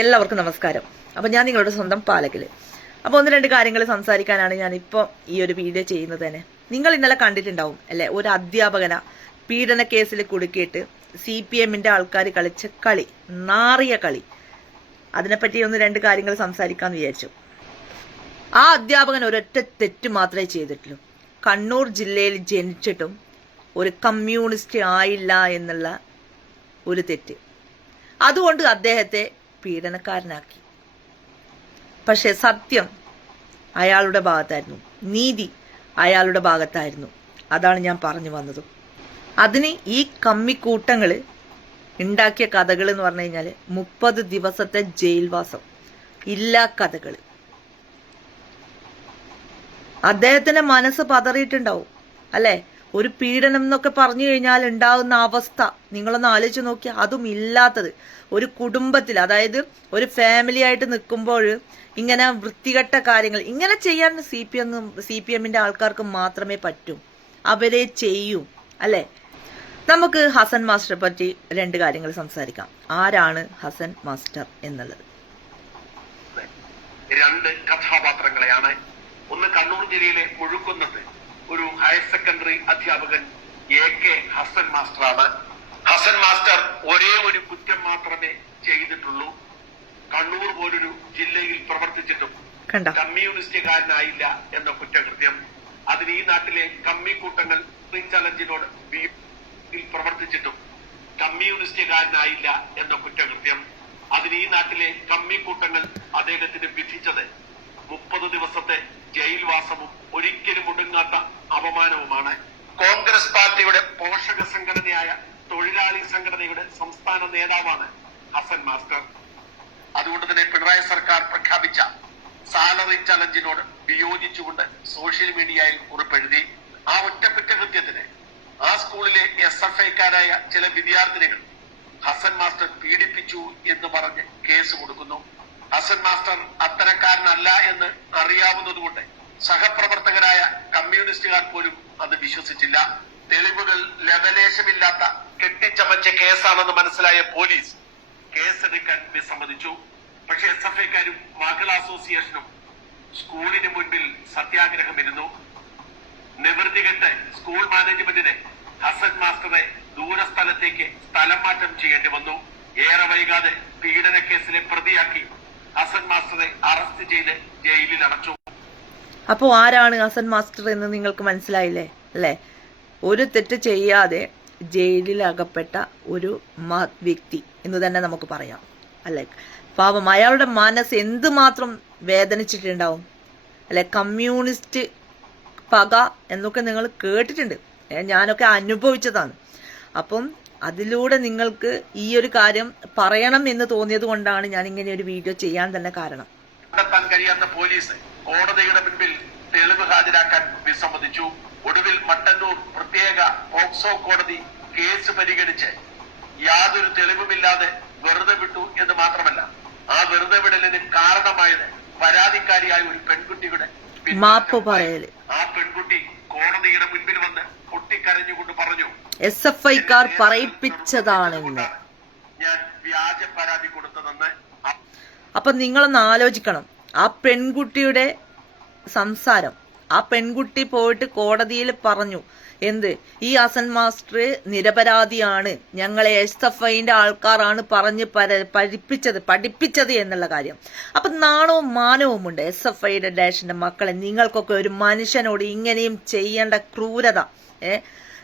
എല്ലാവർക്കും നമസ്കാരം. അപ്പൊ ഞാൻ നിങ്ങളുടെ സ്വന്തം പാലക്കിൽ അപ്പൊ ഒന്ന് രണ്ട് കാര്യങ്ങൾ സംസാരിക്കാനാണ് ഞാൻ ഇപ്പോൾ ഈ ഒരു വീഡിയോ ചെയ്യുന്നത് തന്നെ. നിങ്ങൾ ഇന്നലെ കണ്ടിട്ടുണ്ടാവും അല്ലെ? ഒരു അധ്യാപകന പീഡന കേസിൽ കുടുക്കിയിട്ട് സി പി എമ്മിന്റെ ആൾക്കാർ കളിച്ച കളി നാറിയ കളി. അതിനെപ്പറ്റി ഒന്ന് രണ്ട് കാര്യങ്ങൾ സംസാരിക്കാന്ന് വിചാരിച്ചു. ആ അധ്യാപകൻ ഒരൊറ്റ തെറ്റ് മാത്രമേ ചെയ്തിട്ടുള്ളൂ. കണ്ണൂർ ജില്ലയിൽ ജനിച്ചിട്ടും ഒരു കമ്മ്യൂണിസ്റ്റ് ആയില്ല എന്നുള്ള ഒരു തെറ്റ്. അതുകൊണ്ട് അദ്ദേഹത്തെ പീഡനക്കാരനാക്കി. പക്ഷെ സത്യം അയാളുടെ ഭാഗത്തായിരുന്നു. നീതി അയാളുടെ ഭാഗത്തായിരുന്നു. അതാണ് ഞാൻ പറഞ്ഞു വന്നത്. അതിന് ഈ കമ്മിക്കൂട്ടങ്ങൾ ഉണ്ടാക്കിയ കഥകൾ എന്ന് പറഞ്ഞു കഴിഞ്ഞാൽ മുപ്പത് ദിവസത്തെ ജയിൽവാസം. ഇല്ലാ കഥകൾ അദ്ദേഹത്തിന്റെ മനസ്സ് പതറിയിട്ടുണ്ടാവും. അല്ലെ? ഒരു പീഡനം എന്നൊക്കെ പറഞ്ഞു കഴിഞ്ഞാൽ ഉണ്ടാകുന്ന അവസ്ഥ. നിങ്ങളൊന്ന് ആലോചിച്ച് നോക്കിയാൽ അതും ഇല്ലാത്തത്. ഒരു കുടുംബത്തിൽ അതായത് ഒരു ഫാമിലി ആയിട്ട് നിൽക്കുമ്പോൾ ഇങ്ങനെ വൃത്തികെട്ട കാര്യങ്ങൾ ഇങ്ങനെ ചെയ്യാൻ C P M C P എമ്മിന്റെ ആൾക്കാർക്ക് മാത്രമേ പറ്റൂ. അവരെ ചെയ്യൂ അല്ലെ? നമുക്ക് ഹസൻ മാസ്റ്ററെ പറ്റി രണ്ട് കാര്യങ്ങൾ സംസാരിക്കാം. ആരാണ് ഹസൻ മാസ്റ്റർ എന്നുള്ളത്? രണ്ട് കഥാപാത്രങ്ങളെയാണ് ഒന്ന് കണ്ണൂർ ജില്ലയിലെ മുഴുക്കുന്നത്ത് ഒരു ഹയർ സെക്കൻഡറി അധ്യാപകൻ എ കെ ഹസൻ മാസ്റ്ററാണ്. ഹസൻ മാസ്റ്റർ ഒരേ ഒരു കുറ്റം മാത്രമേ ചെയ്തിട്ടുള്ളൂ. കണ്ണൂർ പോലൊരു ജില്ലയിൽ പ്രവർത്തിച്ചിട്ടും കമ്മ്യൂണിസ്റ്റുകാരനായില്ല എന്ന കുറ്റകൃത്യം. അതിന് ഈ നാട്ടിലെ കമ്മി കൂട്ടങ്ങൾ ചലഞ്ചിനോട് പ്രവർത്തിച്ചിട്ടും കമ്മ്യൂണിസ്റ്റുകാരനായില്ല എന്ന കുറ്റകൃത്യം. അതിന് ഈ നാട്ടിലെ കമ്മി കൂട്ടങ്ങൾ അദ്ദേഹത്തിന് വിധിച്ചത് മുപ്പത് ദിവസത്തെ ജയിൽവാസവും ഒരിക്കലും ഒടുങ്ങാത്ത അപമാനവുമാണ്. കോൺഗ്രസ് പാർട്ടിയുടെ പോഷക സംഘടനയായ തൊഴിലാളി സംഘടനയുടെ സംസ്ഥാന നേതാവാണ് ഹസൻ മാസ്റ്റർ. അതുകൊണ്ട് തന്നെ പിണറായി സർക്കാർ പ്രഖ്യാപിച്ച സാലറി ചലഞ്ചിനോട് വിയോജിച്ചുകൊണ്ട് സോഷ്യൽ മീഡിയയിൽ കുറിപ്പെഴുതി ആ ഒറ്റപ്പെട്ട കൃത്യത്തിന് ആ സ്കൂളിലെ എസ് എഫ് ഐക്കാരായ ചില വിദ്യാർത്ഥിനികൾ ഹസൻ മാസ്റ്റർ പീഡിപ്പിച്ചു എന്ന് പറഞ്ഞ് കേസ് കൊടുക്കുന്നു. ഹസൻ മാസ്റ്റർ അത്തരക്കാരനല്ല എന്ന് അറിയാവുന്നതുകൊണ്ട് സഹപ്രവർത്തകരായ കമ്മ്യൂണിസ്റ്റുകാർ പോലും അത് വിശ്വസിച്ചില്ല. തെളിവുകൾ ലവലേശമില്ലാത്ത കെട്ടിച്ചമച്ച കേസാണെന്ന് മനസ്സിലായ പോലീസ് കേസെടുക്കാൻ വിസമ്മതിച്ചു. പക്ഷെ എസ് എഫ് ഐക്കാരും മകൾ അസോസിയേഷനും സ്കൂളിന് മുൻപിൽ സത്യാഗ്രഹം സത്യാഗ്രഹമിരുന്നു. നിവൃത്തികെട്ട് സ്കൂൾ മാനേജ്മെന്റിന് ഹസൻ മാസ്റ്ററെ ദൂരസ്ഥലത്തേക്ക് സ്ഥലം മാറ്റം ചെയ്യേണ്ടി വന്നു. ഏറെ വൈകാതെ പീഡന കേസിലെ പ്രതിയാക്കി ഹസൻ മാസ്റ്ററെ അറസ്റ്റ് ചെയ്ത് ജയിലിൽ അടച്ചു. അപ്പോൾ ആരാണ് ഹസൻ മാസ്റ്റർ എന്ന് നിങ്ങൾക്ക് മനസ്സിലായില്ലേ? അല്ലേ? ഒരു തെറ്റ് ചെയ്യാതെ ജയിലിൽ അകപ്പെട്ട ഒരു മഹത് വ്യക്തി എന്ന് തന്നെ നമുക്ക് പറയാം. അല്ലെ? പാവം അയാളുടെ മനസ്സ് എന്തുമാത്രം വേദനിച്ചിട്ടുണ്ടാവും? അല്ലെ? കമ്മ്യൂണിസ്റ്റ് പക എന്നൊക്കെ നിങ്ങൾ കേട്ടിട്ടുണ്ട്. ഞാനൊക്കെ അനുഭവിച്ചതാണ്. അപ്പം അതിലൂടെ നിങ്ങൾക്ക് ഈ ഒരു കാര്യം പറയണം എന്ന് തോന്നിയത് കൊണ്ടാണ് ഞാൻ ഇങ്ങനെ ഒരു വീഡിയോ ചെയ്യാൻ തന്നെ കാരണം. കണ്ടെത്താൻ കഴിയാത്ത പോലീസ് കോടതിയുടെ മുൻപിൽ തെളിവ് ഹാജരാക്കാൻ വിസമ്മതിച്ചു. ഒടുവിൽ മട്ടന്നൂർ പ്രത്യേക പോക്സോ കോടതി കേസ് പരിഗണിച്ച് യാതൊരു തെളിവുമില്ലാതെ വെറുതെ വിട്ടു എന്ന് മാത്രമല്ല ആ വെറുതെ വിടലിന് കാരണമായത് പരാതിക്കാരിയായ ഒരു പെൺകുട്ടിയുടെ മാപ്പ് പറയൽ. ആ പെൺകുട്ടി കോടതിയുടെ മുൻപിൽ വന്ന് പൊട്ടിക്കരഞ്ഞുകൊണ്ട് പറഞ്ഞു. എസ് എഫ് ഐക്കാർ പറയിപ്പിച്ചതാണെന്ന്. ഞാൻ വ്യാജ പരാതി കൊടുത്തതെന്ന് അപ്പൊ നിങ്ങളൊന്ന് ആലോചിക്കണം. ആ പെൺകുട്ടിയുടെ സംസാരം. ആ പെൺകുട്ടി പോയിട്ട് കോടതിയിൽ പറഞ്ഞു. എന്ത്? ഈ അസൻ മാസ്റ്റർ നിരപരാധിയാണ്. ഞങ്ങളെ എസ് ആൾക്കാരാണ് പറഞ്ഞ് പര- പഠിപ്പിച്ചത് പഠിപ്പിച്ചത് എന്നുള്ള കാര്യം. അപ്പൊ നാണവും മാനവും ഉണ്ട് എസ് എഫ് ഐയുടെ ഡാഷിന്റെ മക്കളെ. നിങ്ങൾക്കൊക്കെ ഒരു മനുഷ്യനോട് ഇങ്ങനെയും ചെയ്യേണ്ട ക്രൂരത. ഏ?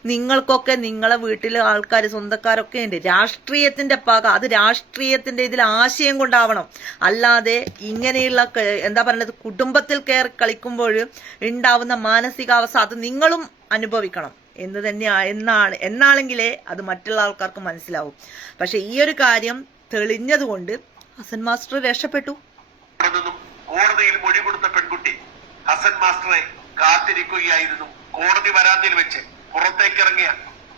നിങ്ങൾക്കൊക്കെ നിങ്ങളെ വീട്ടിൽ ആൾക്കാർ സ്വന്തക്കാരൊക്കെ ഉണ്ട്. രാഷ്ട്രീയത്തിന്റെ പക. അത് രാഷ്ട്രീയത്തിന്റെ ഇതിൽ ആശയം കൊണ്ടാവണം. അല്ലാതെ ഇങ്ങനെയുള്ള എന്താ പറയുന്നത് കുടുംബത്തിൽ കയറി കളിക്കുമ്പോൾ ഉണ്ടാവുന്ന മാനസികാവസ്ഥ. അത് നിങ്ങളും അനുഭവിക്കണം. എന്ന് തന്നെയാ എന്നാണ് എന്നാണെങ്കിലേ അത് മറ്റുള്ള ആൾക്കാർക്ക് മനസ്സിലാവും. പക്ഷെ ഈ ഒരു കാര്യം തെളിഞ്ഞതുകൊണ്ട് ഹസൻ മാസ്റ്റർ രക്ഷപ്പെട്ടു. കോടതിയിൽ മൊഴി കൊടുത്ത പെൺകുട്ടി ഹസൻ മാസ്റ്ററെ കാത്തിരിക്കുകയായിരുന്നു. കോടതി വരാന്തിൽ വെച്ച് പുറത്തേക്കിറങ്ങിയ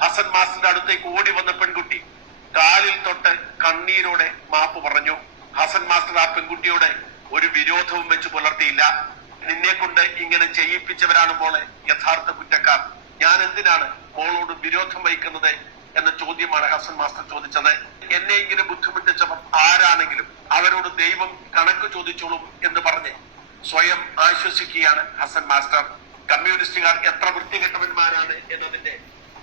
ഹസൻ മാസ്റ്ററിന്റെ അടുത്തേക്ക് ഓടി വന്ന പെൺകുട്ടി കാലിൽ തൊട്ട് കണ്ണീരോടെ മാപ്പ് പറഞ്ഞു. ഹസൻ മാസ്റ്റർ ആ പെൺകുട്ടിയോട് ഒരു വിരോധവും വെച്ച് പുലർത്തിയില്ല. നിന്നെ കൊണ്ട് ഇങ്ങനെ ചെയ്യിപ്പിച്ചവരാണ് പോലെ യഥാർത്ഥ ഞാൻ എന്തിനാണ് കോളോട് വിരോധം വഹിക്കുന്നത് എന്ന ചോദ്യമാണ് ഹസൻ മാസ്റ്റർ ചോദിച്ചത്? എന്നെ ഇങ്ങനെ ബുദ്ധിമുട്ടിച്ചവർ ആരാണെങ്കിലും അവരോട് ദൈവം കണക്ക് ചോദിച്ചോളും എന്ന് പറഞ്ഞ് സ്വയം ആശ്വസിക്കുകയാണ് ഹസൻ മാസ്റ്റർ. കമ്മ്യൂണിസ്റ്റുകാർ എത്ര വൃത്തികെട്ടവന്മാരാണ് എന്നതിന്റെ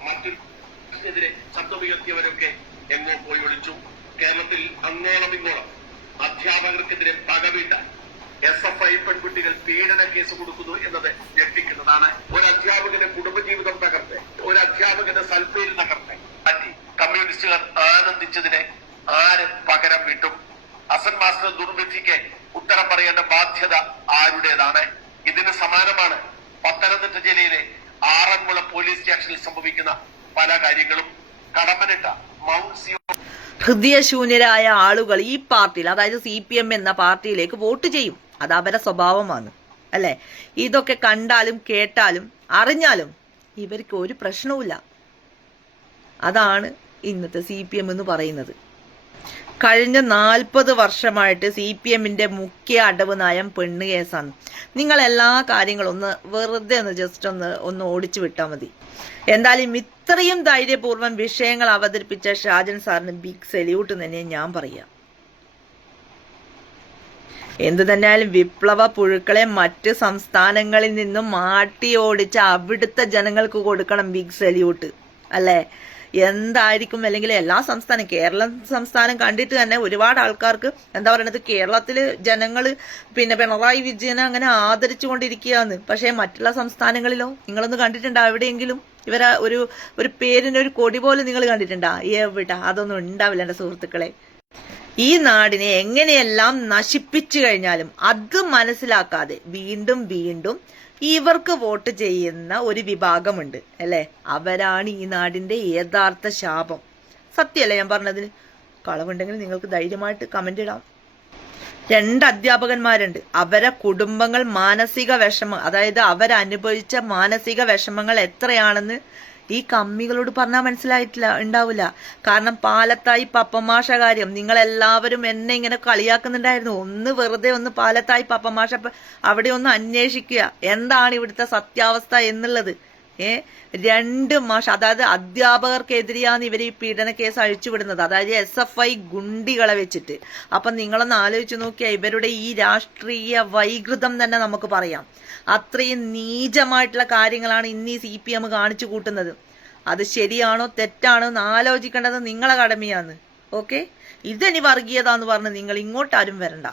മറ്റൊരു ശബ്ദമുയർത്തിയവരൊക്കെ എങ്ങോ പോയി ഒളിച്ചു. കേരളത്തിൽ അങ്ങോളം ഇങ്ങോളം അധ്യാപകർക്കെതിരെ പകവീട്ട എസ് എഫ് ഐ പെൺകുട്ടികൾ പീഡന കേസ് കൊടുക്കുന്നു എന്നത് ഞെട്ടിക്കുന്നതാണ്. പല കാര്യങ്ങളും കടമ്പനിട്ട മൗണ്ട് സിയോ ഹൃദയശൂന്യരായ ആളുകൾ ഈ പാർട്ടിയിൽ അതായത് സി പി എം എന്ന പാർട്ടിയിലേക്ക് വോട്ട് ചെയ്യും. അത് അവരുടെ സ്വഭാവമാണ് അല്ലെ? ഇതൊക്കെ കണ്ടാലും കേട്ടാലും അറിഞ്ഞാലും ഇവർക്ക് ഒരു പ്രശ്നവുമില്ല. അതാണ് ഇന്നത്തെ സി പി എം എന്ന് പറയുന്നത്. കഴിഞ്ഞ നാൽപ്പത് വർഷമായിട്ട് സി പി എമ്മിന്റെ മുഖ്യ അടവ് നയം പെണ്ണ് കേസാണ്. നിങ്ങൾ എല്ലാ കാര്യങ്ങളും ഒന്ന് വെറുതെ ഒന്ന് ജസ്റ്റ് ഒന്ന് ഒന്ന് ഓടിച്ചു വിട്ടാൽ മതി. എന്തായാലും ഇത്രയും ധൈര്യപൂർവം വിഷയങ്ങൾ അവതരിപ്പിച്ച ഷാജൻ സാറിന് ബിഗ് സെല്യൂട്ട് തന്നെ ഞാൻ പറയാം. എന്തു തന്നെയായാലും വിപ്ലവ പുഴുക്കളെ മറ്റ് സംസ്ഥാനങ്ങളിൽ നിന്നും മാട്ടി ഓടിച്ച അവിടുത്തെ ജനങ്ങൾക്ക് കൊടുക്കണം ബിഗ് സെല്യൂട്ട് അല്ലേ? എന്തായിരിക്കും? അല്ലെങ്കിൽ എല്ലാ സംസ്ഥാനം കേരളം സംസ്ഥാനം കണ്ടിട്ട് തന്നെ ഒരുപാട് ആൾക്കാർക്ക് എന്താ പറയണത്? കേരളത്തിൽ ജനങ്ങൾ പിന്നെ പിണറായി വിജയനെ അങ്ങനെ ആദരിച്ചു കൊണ്ടിരിക്കുകയാണ് പക്ഷേ മറ്റുള്ള സംസ്ഥാനങ്ങളിലോ നിങ്ങളൊന്ന് കണ്ടിട്ടുണ്ടോ? എവിടെയെങ്കിലും ഇവരെ ഒരു ഒരു പേരിനൊരു കൊടി പോലും നിങ്ങൾ കണ്ടിട്ടുണ്ടോ? എവിടെ? അതൊന്നും ഉണ്ടാവില്ല എന്റെ സുഹൃത്തുക്കളെ. ഈ നാടിനെ എങ്ങനെയെല്ലാം നശിപ്പിച്ചു കഴിഞ്ഞാലും അത് മനസ്സിലാക്കാതെ വീണ്ടും വീണ്ടും ഇവർക്ക് വോട്ട് ചെയ്യുന്ന ഒരു വിഭാഗമുണ്ട് അല്ലെ? അവരാണ് ഈ നാടിന്റെ യഥാർത്ഥ ശാപം. സത്യല്ലേ ഞാൻ പറഞ്ഞതിന് കളവുണ്ടെങ്കിൽ നിങ്ങൾക്ക് ധൈര്യമായിട്ട് കമന്റ് ഇടാം. രണ്ട് അധ്യാപകന്മാരുണ്ട്. അവരെ കുടുംബങ്ങൾ മാനസിക വിഷമം അതായത് അവരനുഭവിച്ച മാനസിക വിഷമങ്ങൾ എത്രയാണെന്ന് ഈ കമ്മികളോട് പറഞ്ഞാൽ മനസ്സിലായിട്ടില്ല ഉണ്ടാവില്ല കാരണം പാലത്തായി പപ്പമാഷ കാര്യം. നിങ്ങൾ എല്ലാവരും എന്നെ ഇങ്ങനെ കളിയാക്കുന്നുണ്ടായിരുന്നു. ഒന്ന് വെറുതെ ഒന്ന് പാലത്തായി പപ്പമാഷ അവിടെ ഒന്ന് അന്വേഷിക്കുക. എന്താണ് ഇവിടുത്തെ സത്യാവസ്ഥ എന്നുള്ളത്? ഏ രണ്ട് മാഷം അതായത് അധ്യാപകർക്കെതിരെയാണ് ഇവർ ഈ പീഡന കേസ് അഴിച്ചുവിടുന്നത്. അതായത് എസ് എഫ് ഐ ഗുണ്ടികളെ വെച്ചിട്ട്. അപ്പൊ നിങ്ങളൊന്ന് ആലോചിച്ച് നോക്കിയാൽ ഇവരുടെ ഈ രാഷ്ട്രീയ വൈകൃതം തന്നെ നമുക്ക് പറയാം. അത്രയും നീചമായിട്ടുള്ള കാര്യങ്ങളാണ് ഇന്ന് ഈ സി പി എം കാണിച്ചു കൂട്ടുന്നത്. അത് ശരിയാണോ തെറ്റാണോ എന്ന് ആലോചിക്കേണ്ടത് നിങ്ങളെ കടമയാണ്. ഓക്കെ? ഇതനി വർഗീയത എന്ന് പറഞ്ഞ് നിങ്ങൾ ഇങ്ങോട്ടാരും വരണ്ട.